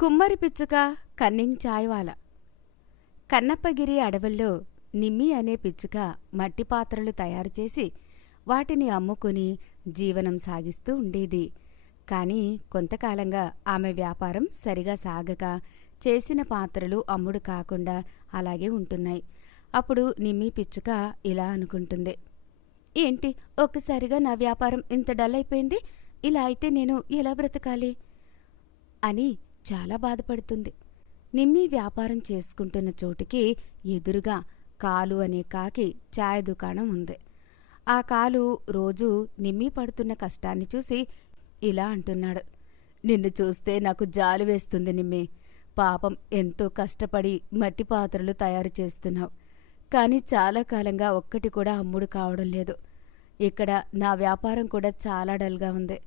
కుమ్మరి పిచ్చుక కన్నింగ్ చాయ్వాల. కన్నప్పగిరి అడవుల్లో నిమ్మి అనే పిచ్చుక మట్టి పాత్రలు తయారుచేసి వాటిని అమ్ముకుని జీవనం సాగిస్తూ ఉండేది. కాని కొంతకాలంగా ఆమె వ్యాపారం సరిగా సాగక చేసిన పాత్రలు అమ్ముడు కాకుండా అలాగే ఉంటున్నాయి. అప్పుడు నిమ్మి పిచ్చుక ఇలా అనుకుంటుంది, ఏంటి ఒక్కసారిగా నా వ్యాపారం ఇంత డల్ అయిపోయింది, ఇలా అయితే నేను ఎలా బ్రతకాలి అని చాలా బాధపడుతుంది. నిమ్మి వ్యాపారం చేసుకుంటున్న చోటుకి ఎదురుగా కాలు అనే కాకి ఛాయ్ దుకాణం ఉంది. ఆ కాలు రోజూ నిమ్మి పడుతున్న కష్టాన్ని చూసి ఇలా అంటున్నాడు, నిన్ను చూస్తే నాకు జాలి వేస్తుంది నిమ్మి. పాపం ఎంతో కష్టపడి మట్టి పాత్రలు తయారు చేస్తున్నావు, కానీ చాలా కాలంగా ఒక్కటి కూడా అమ్ముడు కావడం లేదు. ఇక్కడ నా వ్యాపారం కూడా చాలా డల్గా ఉంది.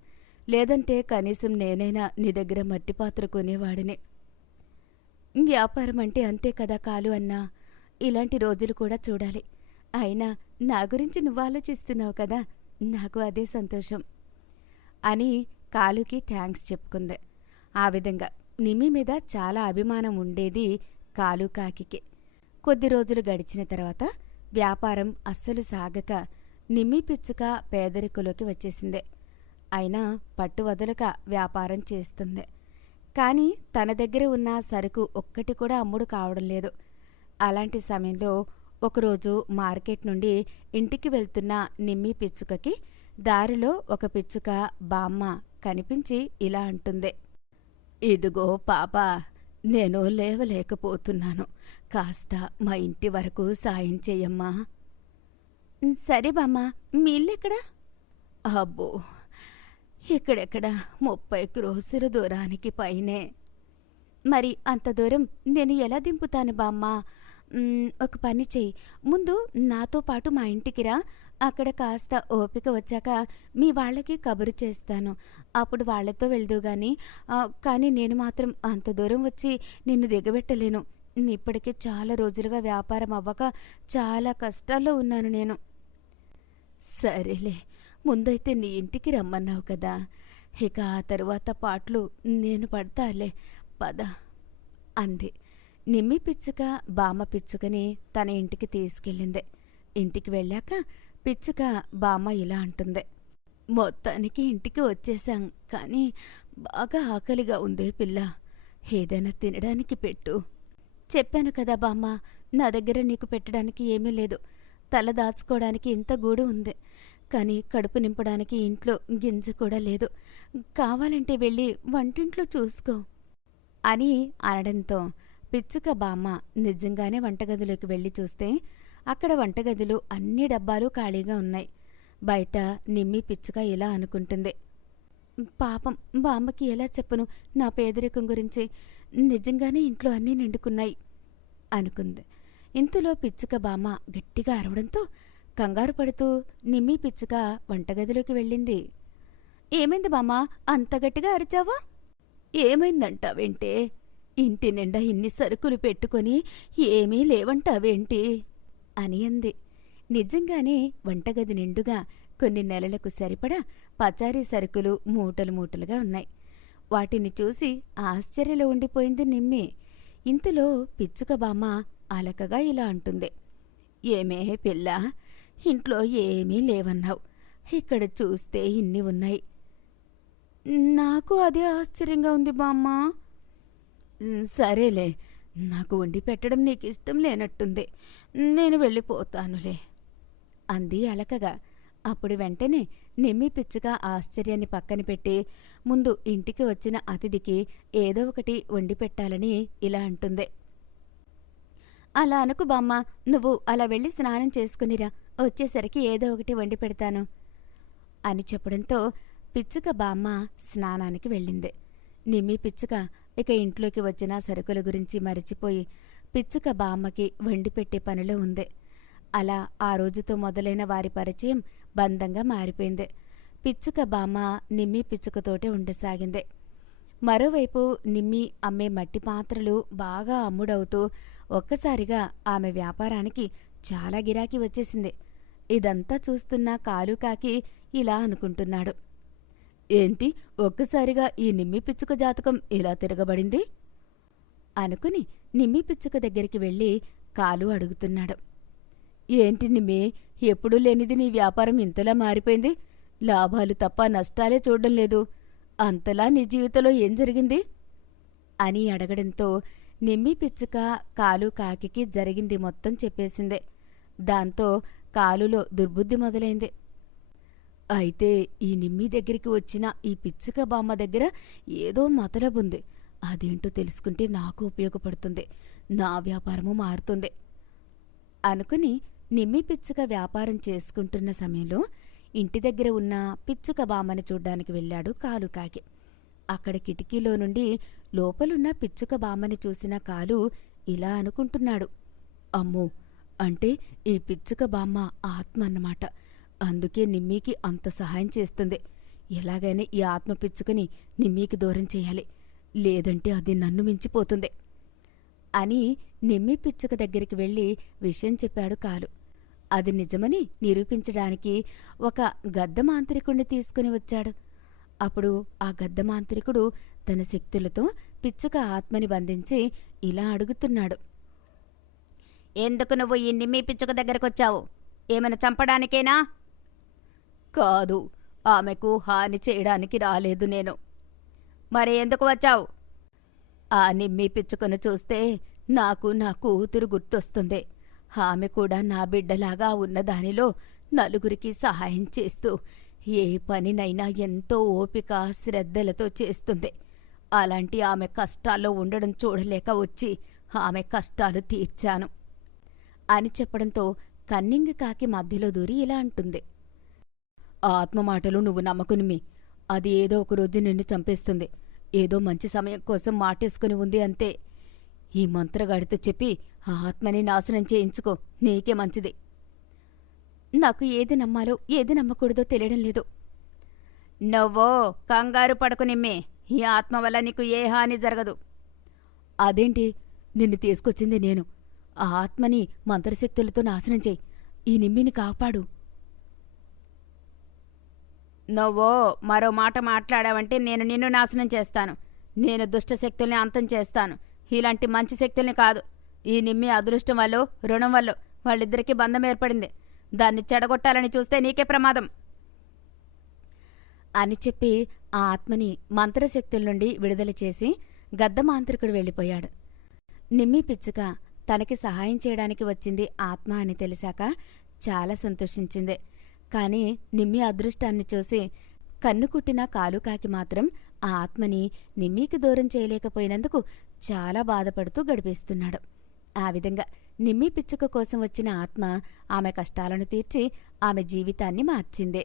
లేదంటే కనీసం నేనైనా నీ దగ్గర మట్టి పాత్ర కొనేవాడిని. వ్యాపారం అంటే అంతే కదా కాలు అన్నా, ఇలాంటి రోజులు కూడా చూడాలి. అయినా నా గురించి నువ్వు ఆలోచిస్తున్నావు కదా, నాకు అదే సంతోషం అని కాలుకి థ్యాంక్స్ చెప్పుకుంది. ఆ విధంగా నిమ్మి మీద చాలా అభిమానం ఉండేది కాలు కాకికి. కొద్ది రోజులు గడిచిన తర్వాత వ్యాపారం అస్సలు సాగక నిమ్మి పిచ్చుక పేదరికలోకి వచ్చేసింది. అయినా పట్టు వదలక వ్యాపారం చేస్తుంది. కానీ తన దగ్గర ఉన్న సరుకు ఒక్కటి కూడా అమ్ముడు కావడం లేదు. అలాంటి సమయంలో ఒకరోజు మార్కెట్ నుండి ఇంటికి వెళ్తున్న నిమ్మి పిచ్చుకకి దారిలో ఒక పిచ్చుక బామ్మ కనిపించి ఇలా అంటుంది, ఇదిగో పాపా, నేను లేవలేకపోతున్నాను, కాస్త మా ఇంటి వరకు సాయం చెయ్యమ్మా. సరే బామ్మ, మీ ఇల్లెక్కడా? అబ్బో, ఇక్కడెక్కడ 30 క్రోసుల దూరానికి పైనే. మరి అంత దూరం నేను ఎలా దింపుతాను బామ్మ? ఒక పని చెయ్యి, ముందు నాతో పాటు మా ఇంటికి రా. అక్కడ కాస్త ఓపిక వచ్చాక మీ వాళ్ళకి కబురు చేస్తాను, అప్పుడు వాళ్లతో వెళ్దు గాని. కానీ నేను మాత్రం అంత దూరం వచ్చి నిన్ను దిగబెట్టలేను. ఇప్పటికే చాలా రోజులుగా వ్యాపారం అవ్వక చాలా కష్టాల్లో ఉన్నాను నేను. సరేలే, ముందైతే నీ ఇంటికి రమ్మన్నావు కదా, ఇక ఆ తరువాత పాటలు నేను పడతాలే, పద అంది. నిమ్మి పిచ్చుక బామ్మ పిచ్చుకని తన ఇంటికి తీసుకెళ్ళింది. ఇంటికి వెళ్ళాక పిచ్చుక బామ్మ ఇలా అంటుంది, మొత్తానికి ఇంటికి వచ్చేశాం, కానీ బాగా ఆకలిగా ఉందే పిల్ల, ఏదైనా తినడానికి పెట్టు. చెప్పాను కదా బామ్మ, నా దగ్గర నీకు పెట్టడానికి ఏమీ లేదు. తల దాచుకోవడానికి ఇంత గూడు ఉంది, కానీ కడుపు నింపడానికి ఇంట్లో గింజ కూడా లేదు. కావాలంటే వెళ్ళి వంటింట్లో చూసుకో అని అనడంతో పిచ్చుక బామ్మ నిజంగానే వంటగదిలోకి వెళ్ళి చూస్తే అక్కడ వంటగదిలో అన్ని డబ్బాలు ఖాళీగా ఉన్నాయి. బయట నిమ్మి పిచ్చుక ఇలా అనుకుంటుంది, పాపం బామ్మకి ఎలా చెప్పను నా పేదరికం గురించి, నిజంగానే ఇంట్లో అన్నీ నిండుకున్నాయి అనుకుంది. ఇంతలో పిచ్చుక బామ్మ గట్టిగా అరవడంతో కంగారు పడుతూ నిమ్మి పిచ్చుక వంటగదిలోకి వెళ్ళింది. ఏమైంది బామ్మ, అంత గట్టిగా అరిచావా? ఏమైందంటావేంటే, ఇంటి నిండా ఇన్ని సరుకులు పెట్టుకొని ఏమీ లేవంటావేంటి అని అంది. నిజంగానే వంటగది నిండుగా కొన్ని నెలలకు సరిపడా పచారీ సరుకులు మూటలు మూటలుగా ఉన్నాయి. వాటిని చూసి ఆశ్చర్యలో ఉండిపోయింది నిమ్మి. ఇంతలో పిచ్చుక బామ్మ అలకగా ఇలా అంటుంది, ఏమే పిల్ల, ఇంట్లో ఏమీ లేవన్నావు, ఇక్కడ చూస్తే ఇన్ని ఉన్నాయి. నాకు అదే ఆశ్చర్యంగా ఉంది బామ్మ. సరేలే, నాకు వండి పెట్టడం నీకు ఇష్టం లేనట్టుంది, నేను వెళ్ళిపోతానులే అంది అలకగా. అప్పుడు వెంటనే నిమ్మి పిచ్చుక ఆశ్చర్యాన్ని పక్కన పెట్టి ముందు ఇంటికి వచ్చిన అతిథికి ఏదో ఒకటి వండి పెట్టాలని ఇలా అంటుంది. అలా అనుకు బామ్మ, నువ్వు అలా వెళ్ళి స్నానం చేసుకునిరా, వచ్చేసరికి ఏదో ఒకటి వండి పెడతాను అని చెప్పడంతో పిచ్చుక బామ్మ స్నానానికి వెళ్ళింది. నిమ్మి పిచ్చుక ఇక ఇంట్లోకి వచ్చిన సరుకుల గురించి మరిచిపోయి పిచ్చుక బామ్మకి వండి పెట్టే పనిలో ఉంది. అలా ఆ రోజుతో మొదలైన వారి పరిచయం బంధంగా మారిపోయింది. పిచ్చుక బామ్మ నిమ్మి పిచ్చుకతోటే ఉండసాగింది. మరోవైపు నిమ్మి అమ్మే మట్టి పాత్రలు బాగా అమ్ముడవుతూ ఒక్కసారిగా ఆమె వ్యాపారానికి చాలా గిరాకీ వచ్చేసింది. ఇదంతా చూస్తున్న కాలుకాకి ఇలా అనుకుంటున్నాడు, ఏంటి ఒక్కసారిగా ఈ నిమ్మి పిచ్చుక జాతకం ఇలా తిరగబడింది అనుకుని నిమ్మి పిచ్చుక దగ్గరికి వెళ్ళి కాలు అడుగుతున్నాడు. ఏంటి నిమ్మి, ఎప్పుడూ లేనిది నీ వ్యాపారం ఇంతలా మారిపోయింది? లాభాలు తప్ప నష్టాలే చూడడం లేదు. అంతలా నీ జీవితంలో ఏం జరిగింది అని అడగడంతో నిమ్మి పిచ్చుక కాలు కాకికి జరిగింది మొత్తం చెప్పేసింది. దాంతో కాలులో దుర్బుద్ధి మొదలైంది. అయితే ఈ నిమ్మి దగ్గరికి వచ్చిన ఈ పిచ్చుక బామ్మ దగ్గర ఏదో మతలబుంది. అదేంటో తెలుసుకుంటే నాకు ఉపయోగపడుతుంది, నా వ్యాపారము మారుతుంది అనుకుని నిమ్మి పిచ్చుక వ్యాపారం చేసుకుంటున్న సమయంలో ఇంటి దగ్గర ఉన్న పిచ్చుక బామ్మని చూడ్డానికి వెళ్ళాడు కాలు కాకి. అక్కడ కిటికీలో నుండి లోపలున్న పిచ్చుక బామ్మని చూసిన కాలు ఇలా అనుకుంటున్నాడు. అమ్మో, అంటే ఈ పిచ్చుక బామ్మ ఆత్మ అన్నమాట. అందుకే నిమ్మీకి అంత సహాయం చేస్తుంది. ఎలాగైనా ఈ ఆత్మ పిచ్చుకని నిమ్మీకి దూరం చేయాలి, లేదంటే అది నన్ను మించిపోతుంది అని నిమ్మి పిచ్చుక దగ్గరికి వెళ్ళి విషయం చెప్పాడు కాలు. అది నిజమని నిరూపించడానికి ఒక గద్దమాంత్రికుణ్ణి తీసుకుని వచ్చాడు. అప్పుడు ఆ గద్దమాంత్రికుడు తన శక్తులతో పిచ్చుక ఆత్మని బంధించి ఇలా అడుగుతున్నాడు. ఎందుకు నువ్వు ఈ నిమ్మి పిచ్చుక దగ్గరకొచ్చావు? ఏమైనా చంపడానికేనా? కాదు, ఆమెకు హాని చేయడానికి రాలేదు నేను. మరి ఎందుకు వచ్చావు? ఆ నిమ్మి పిచ్చుకను చూస్తే నాకు నా కూతురు గుర్తొస్తుంది. ఆమె కూడా నా బిడ్డలాగా ఉన్నదానిలో నలుగురికి సహాయం చేస్తూ ఏ పనినైనా ఎంతో ఓపిక శ్రద్ధలతో చేస్తుంది. అలాంటి ఆమె కష్టాల్లో ఉండడం చూడలేక వచ్చి ఆమె కష్టాలు తీర్చాను అని చెప్పడంతో కన్నింగ్ కాకి మధ్యలో దూరి ఇలా అంటుంది. ఆత్మ మాటలు నువ్వు నమ్మకునిమి. అది ఏదో ఒకరోజు నిన్ను చంపేస్తుంది. ఏదో మంచి సమయం కోసం మాటేసుకుని ఉంది అంతే. ఈ మంత్రగాడితో చెప్పి ఆ ఆత్మని నాశనం చేయించుకో, నీకే మంచిది. నాకు ఏది నమ్మాలో ఏది నమ్మకూడదో తెలియడం లేదు. నువ్వో కంగారు పడకు నిమ్మే, ఈ ఆత్మ వల్ల నీకు ఏ హాని జరగదు. అదేంటి, నిన్ను తీసుకొచ్చింది నేను. ఆ ఆత్మని మంత్రశక్తులతో నాశనం చేయి, ఈ నిమ్మిని కాపాడు. నువ్వో మరో మాట మాట్లాడావంటే నేను నిన్ను నాశనం చేస్తాను. నేను దుష్టశక్తుల్ని అంతం చేస్తాను, ఇలాంటి మంచి శక్తుల్ని కాదు. ఈ నిమ్మి అదృష్టం వల్ల రుణం వల్ల వాళ్ళిద్దరికీ బంధం ఏర్పడింది. దాన్ని చెడగొట్టాలని చూస్తే నీకే ప్రమాదం అని చెప్పి ఆ ఆత్మని మంత్రశక్తుల నుండి విడుదల చేసి గద్దమాంత్రికుడు వెళ్ళిపోయాడు. నిమ్మి పిచ్చుక తనకి సహాయం చేయడానికి వచ్చింది ఆత్మ అని తెలిసాక చాలా సంతోషించింది. కాని నిమ్మి అదృష్టాన్ని చూసి కన్ను కుట్టిన కాలుకాకి మాత్రం ఆ ఆత్మని నిమ్మికి దూరం చేయలేకపోయినందుకు చాలా బాధపడుతూ గడిపేస్తున్నాడు. ఆ విధంగా నిమ్మి పిచ్చుక కోసం వచ్చిన ఆత్మ ఆమె కష్టాలను తీర్చి ఆమె జీవితాన్ని మార్చింది.